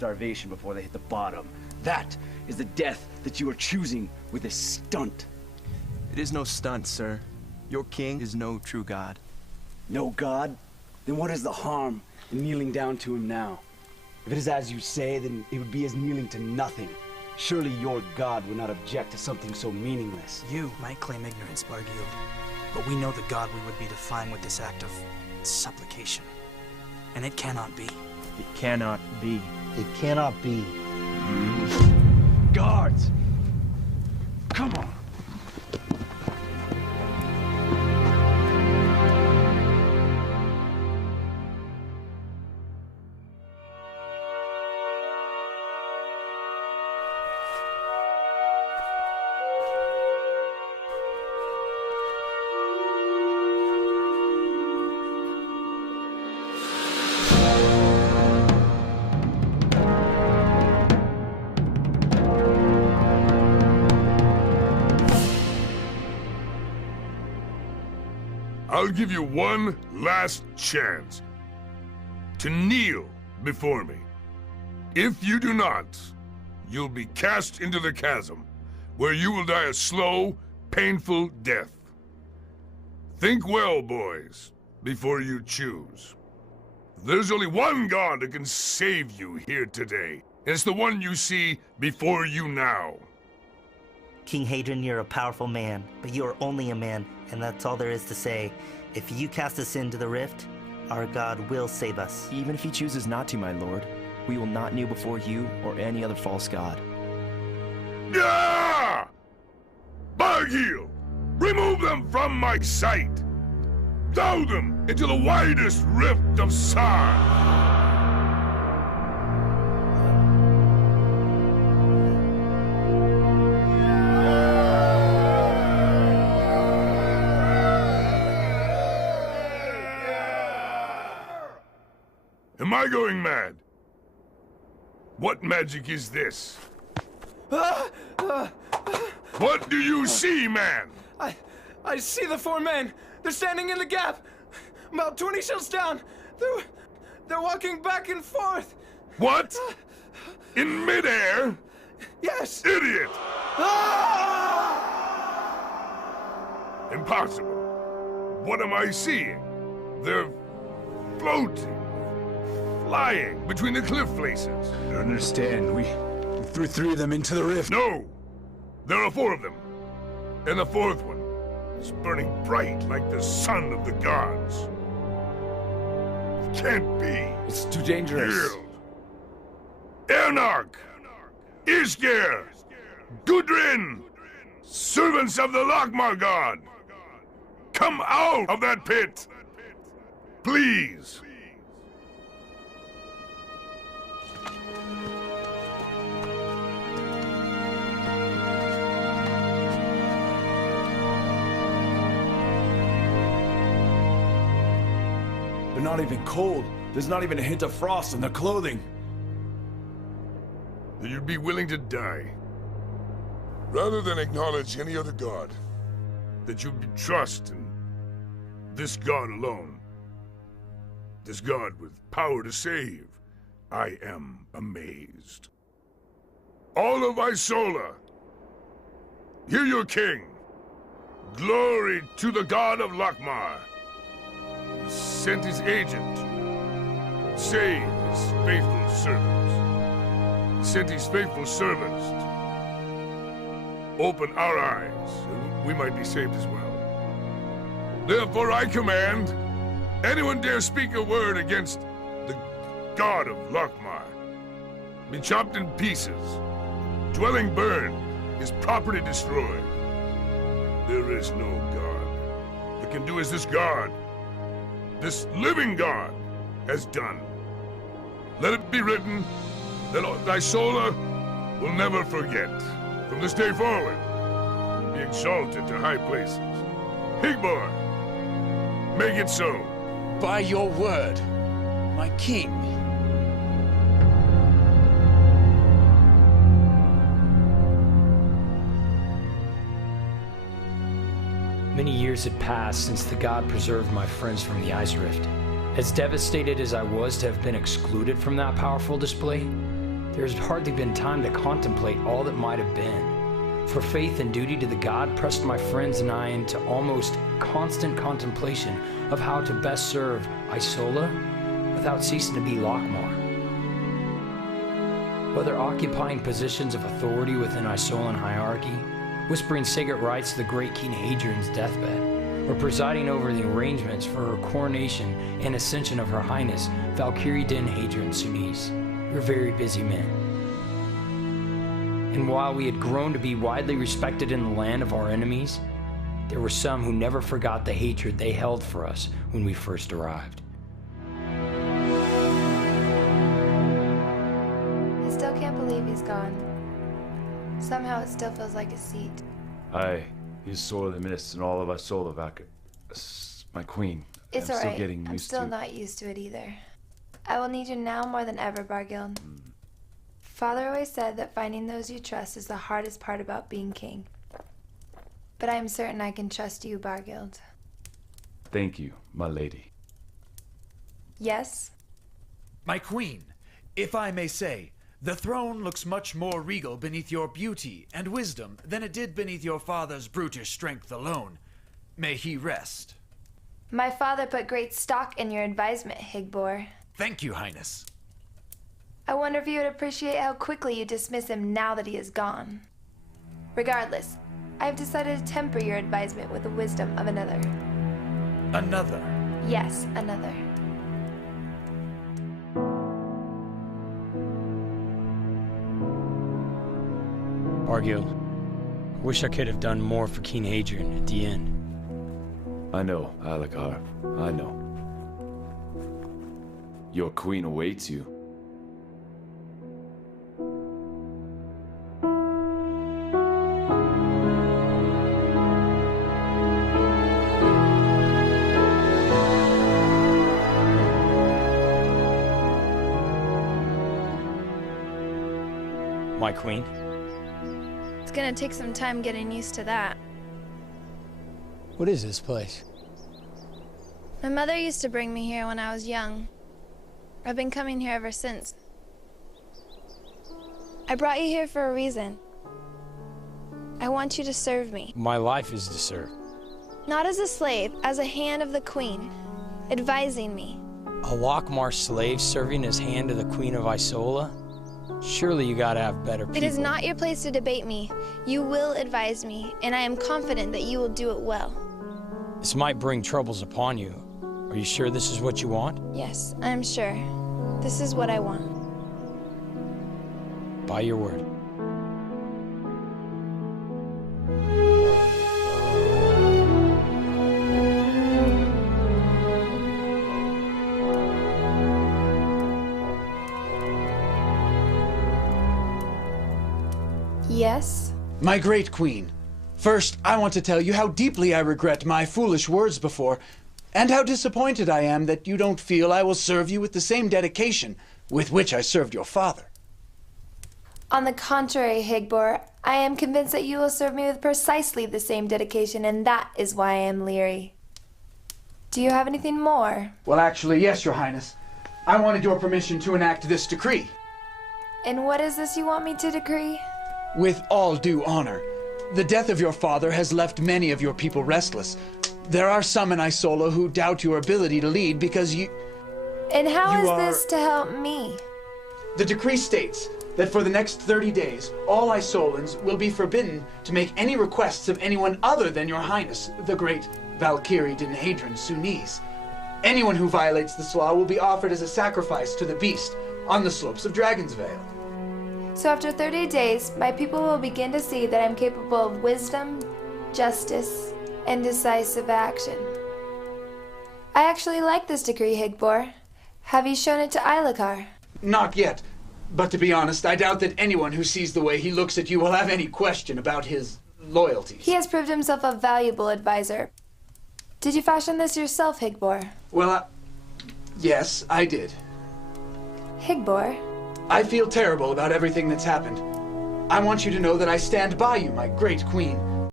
starvation before they hit the bottom. That is the death that you are choosing with this stunt. It is no stunt, sir. Your king is no true god. No god? Then what is the harm in kneeling down to him now? If it is as you say, then it would be as kneeling to nothing. Surely your god would not object to something so meaningless. You might claim ignorance, Bargiel, but we know the god we would be defying with this act of supplication. And it cannot be. It cannot be. It cannot be. Guards! Come on! I'll give you one last chance to kneel before me. If you do not, you'll be cast into the chasm, where you will die a slow, painful death. Think well, boys, before you choose. There's only one God that can save you here today, and it's the one you see before you now. King Hadrian, you're a powerful man, but you are only a man, and that's all there is to say. If you cast us into the rift, our God will save us. Even if he chooses not to, my lord, we will not kneel before you or any other false god. Ah! Bargiel, remove them from my sight! Throw them into the widest rift of Sarn! Am I going mad? What magic is this? What do you see, man? I see the four men. They're standing in the gap. About 20 shells down. They're walking back and forth. What? In midair? Yes. Idiot! Impossible. What am I seeing? They're floating. Flying between the cliff faces. I don't understand. We threw three of them into the rift. No! There are four of them. And the fourth one is burning bright like the sun of the gods. It can't be. It's too dangerous. Yield. Ernark! Isker! Gudrun! Servants of the Lochmar god! Come out of that pit! Please! They're not even cold. There's not even a hint of frost on their clothing. That you'd be willing to die, rather than acknowledge any other god. That you'd trust in this god alone. This god with power to save. I am amazed. All of Isola, hear your king. Glory to the god of Lochmar. Sent his agent, save his faithful servants. Sent his faithful servants to open our eyes, and we might be saved as well. Therefore I command, anyone dare speak a word against the god of Lochmar, be chopped in pieces, dwelling burned, his property destroyed. There is no god that can do as this god, this living God, has done. Let it be written that Isola will never forget. From this day forward, be exalted to high places. Higbor, make it so. By your word, my king. Many years had passed since the god preserved my friends from the Ice Rift. As devastated as I was to have been excluded from that powerful display, There's hardly been time to contemplate all that might have been. For faith and duty to the god pressed my friends and I into almost constant contemplation of how to best serve Isola without ceasing to be Lockmar. Whether occupying positions of authority within Isolan hierarchy, whispering sacred rites to the great King Hadrian's deathbed, or presiding over the arrangements for her coronation and ascension of Her Highness Valkyrie den Hadrian Sunise, were very busy men. And while we had grown to be widely respected in the land of our enemies, there were some who never forgot the hatred they held for us when we first arrived. I still can't believe he's gone. Somehow it still feels like a seat. Aye, he's sorely missed and all of Isola back. My queen. It's I'm alright. Still getting I'm used still to. not used to it either. I will need you now more than ever, Bargild. Father always said that finding those you trust is the hardest part about being king. But I am certain I can trust you, Bargild. Thank you, my lady. Yes? My queen, if I may say, the throne looks much more regal beneath your beauty and wisdom than it did beneath your father's brutish strength alone. May he rest. My father put great stock in your advisement, Higbor. Thank you, Highness. I wonder if you would appreciate how quickly you dismiss him now that he is gone. Regardless, I have decided to temper your advisement with the wisdom of another. Another? Yes, another. Bargild, I wish I could have done more for King Hadrian at the end. I know, Alakar. I know. Your queen awaits you. My queen? It's gonna take some time getting used to that. What is this place? My mother used to bring me here when I was young. I've been coming here ever since. I brought you here for a reason. I want you to serve me. My life is to serve. Not as a slave, as a hand of the queen, advising me. A Lockmar slave serving as hand to the Queen of Isola? Surely you gotta have better people. It is not your place to debate me. You will advise me, and I am confident that you will do it well. This might bring troubles upon you. Are you sure this is what you want? Yes, I am sure. This is what I want. By your word. Yes? My great queen, first I want to tell you how deeply I regret my foolish words before, and how disappointed I am that you don't feel I will serve you with the same dedication with which I served your father. On the contrary, Higbor, I am convinced that you will serve me with precisely the same dedication, and that is why I am leery. Do you have anything more? Well, actually, yes, your highness. I wanted your permission to enact this decree. And what is this you want me to decree? With all due honor, the death of your father has left many of your people restless. There are some in Isola who doubt your ability to lead because you... And how is this to help me? The decree states that for the next 30 days, all Isolans will be forbidden to make any requests of anyone other than your highness, the great Valkyrie den Hadrian Sunise. Anyone who violates this law will be offered as a sacrifice to the beast on the slopes of Dragon's Vale. So after 30 days, my people will begin to see that I'm capable of wisdom, justice, and decisive action. I actually like this decree, Higbor. Have you shown it to Ilakar? Not yet, but to be honest, I doubt that anyone who sees the way he looks at you will have any question about his loyalties. He has proved himself a valuable advisor. Did you fashion this yourself, Higbor? Well, yes, I did. Higbor? I feel terrible about everything that's happened. I want you to know that I stand by you, my great queen,